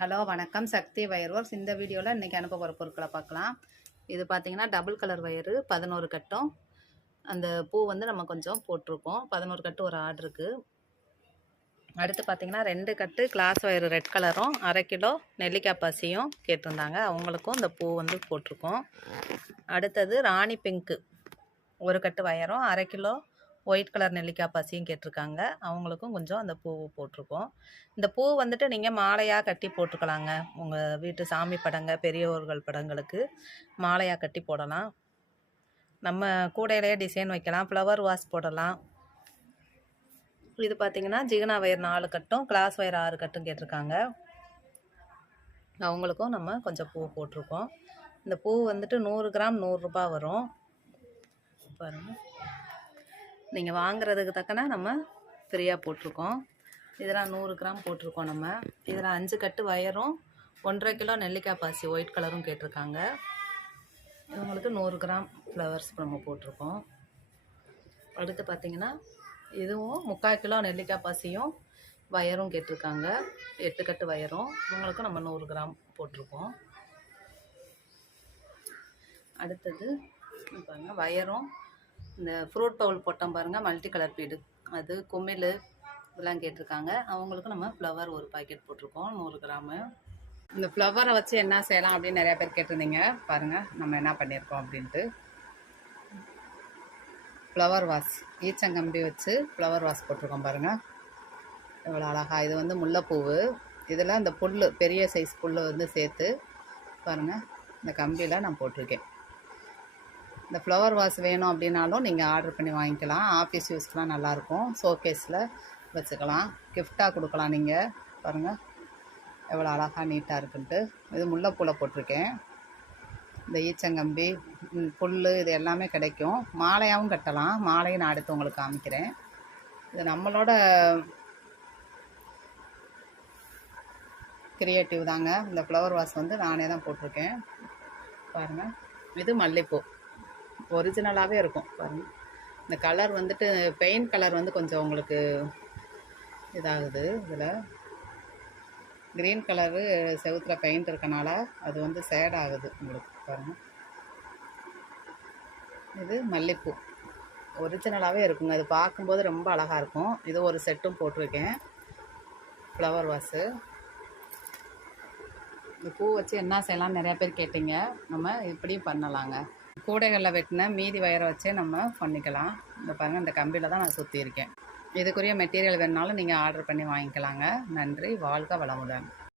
Hello வணக்கம், சக்தி wire works. இந்த வீடியோவில் இன்றைக்கி அனுப்ப போகிற பொருட்களை பார்க்கலாம். இது பார்த்திங்கன்னா டபுள் கலர் வயரு 11 கட்டும். அந்த பூ வந்து நம்ம கொஞ்சம் போட்டிருக்கோம். 11 கட்டு ஒரு ஆர்டருக்கு. அடுத்து பார்த்திங்கன்னா 2 கட்டு கிளாஸ் வயரு ரெட் கலரும் 1/2 கிலோ நெல்லிக்காய் பசியும் கேட்டிருந்தாங்க. அவங்களுக்கும் இந்த பூ வந்து போட்டிருக்கோம். அடுத்தது ராணி பிங்க்கு 1 கட்டு வயரும் 1/2 கிலோ ஒயிட் கலர் நெல்லிக்காய் பசியும் கேட்டிருக்காங்க. அவங்களுக்கும் கொஞ்சம் அந்த பூ போட்டிருக்கோம். இந்த பூ வந்துட்டு நீங்கள் மாலையாக கட்டி போட்டுக்கலாங்க. உங்கள் வீட்டு சாமி படங்க, பெரியவர்கள் படங்களுக்கு மாலையாக கட்டி போடலாம். நம்ம கூடையிலேயே டிசைன் வைக்கலாம், ஃப்ளவர் வாஸ் போடலாம். இது பார்த்திங்கன்னா ஜிகனா வயர் 4 கட்டும் கிளாஸ் வயர் 6 கட்டும் கேட்டிருக்காங்க. அவங்களுக்கும் நம்ம கொஞ்சம் பூ போட்டிருக்கோம். இந்த பூ வந்துட்டு 100 கிராம் 100 ரூபா வரும். பாருங்கள், நீங்கள் வாங்குறதுக்கு தக்கன நம்ம ஃப்ரீயாக போட்டிருக்கோம். இதெல்லாம் 100 கிராம் போட்டிருக்கோம். நம்ம இதில் 5 கட்டு வயரும் 1/2 கிலோ நெல்லிக்காய் பாசி ஒயிட் கலரும் கேட்டிருக்காங்க. இவங்களுக்கு 100 கிராம் ஃப்ளவர்ஸ் நம்ம போட்டிருக்கோம். அடுத்து பார்த்திங்கன்னா இதுவும் 3/4 கிலோ நெல்லிக்காய் பாசியும் வயரும் கேட்டிருக்காங்க. 8 கட்டு வயரும் இவங்களுக்கும் நம்ம 100 கிராம் போட்டிருக்கோம். அடுத்தது பாருங்கள், வயரும் இந்த ஃப்ரூட் பவுல் போட்டோம் பாருங்கள், மல்டி கலர் பீடு, அது குமிழ் இதெல்லாம் கேட்டிருக்காங்க. அவங்களுக்கு நம்ம ஃப்ளவர் ஒரு பாக்கெட் போட்டிருக்கோம் 100 கிராமு. இந்த ஃப்ளவரை வச்சு என்ன செய்யலாம் அப்படின்னு நிறையா பேர் கேட்டிருந்தீங்க. பாருங்கள் நம்ம என்ன பண்ணியிருக்கோம் அப்படின்ட்டு. ஃப்ளவர் வாஸ் ஈச்சங்கம்பி வச்சு ஃப்ளவர் வாஸ் போட்டிருக்கோம். பாருங்கள் எவ்வளோ அழகா. இது வந்து முல்லைப்பூவு. இதில் இந்த புல், பெரிய சைஸ் புல் வந்து சேர்த்து பாருங்கள் இந்த கம்பியில் நான் போட்டிருக்கேன். இந்த ஃப்ளவர் வாஸ் வேணும் அப்படின்னாலும் நீங்கள் ஆர்டர் பண்ணி வாங்கிக்கலாம். ஆஃபீஸ் யூஸ்க்கெலாம் நல்லாயிருக்கும். ஷோகேஸில் வச்சுக்கலாம், கிஃப்டாக கொடுக்கலாம். நீங்கள் பாருங்கள் எவ்வளோ அழகாக நீட்டாக இருக்குன்ட்டு. இது முல்லைப்பூவில் போட்டிருக்கேன். இந்த ஈச்சங்கம்பி, புல் இது எல்லாமே கிடைக்கும். மாலையாகவும் கட்டலாம். மாலையும் நான் அடுத்து உங்களுக்கு காமிக்கிறேன். இது நம்மளோட கிரியேட்டிவ் தாங்க. இந்த ஃப்ளவர் வாஸ் வந்து நானே தான் போட்டிருக்கேன். பாருங்கள், இது மல்லிகைப்பூ ஒரிஜினலாகவே இருக்கும். பாருங்கள், இந்த கலர் வந்துட்டு பெயிண்ட் கலர் வந்து கொஞ்சம் உங்களுக்கு இதாகுது. இதில் க்ரீன் கலரு செவுத்துல பெயிண்ட் இருக்கனால அது வந்து சேட் ஆகுது உங்களுக்கு. பாருங்கள், இது மல்லிகைப்பூ ஒரிஜினலாகவே இருக்குங்க. இது பார்க்கும்போது ரொம்ப அழகாக இருக்கும். இது ஒரு செட்டும் போட்டிருக்கேன் ஃப்ளவர் வாஸு. இந்த பூ வச்சு என்ன செய்யலாம்னு நிறையா பேர் கேட்டிங்க. நம்ம இப்படியும் பண்ணலாங்க. கூடைகளில் வெட்டின மீதி வயரை வச்சே நம்ம பண்ணிக்கலாம். இந்த பாருங்கள், இந்த கம்பியில் தான் நான் சுற்றியிருக்கேன். இதுக்குரிய மெட்டீரியல் வேணுனாலும் நீங்கள் ஆர்டர் பண்ணி வாங்கிக்கலாங்க. நன்றி, வாழ்க வளமுடன்.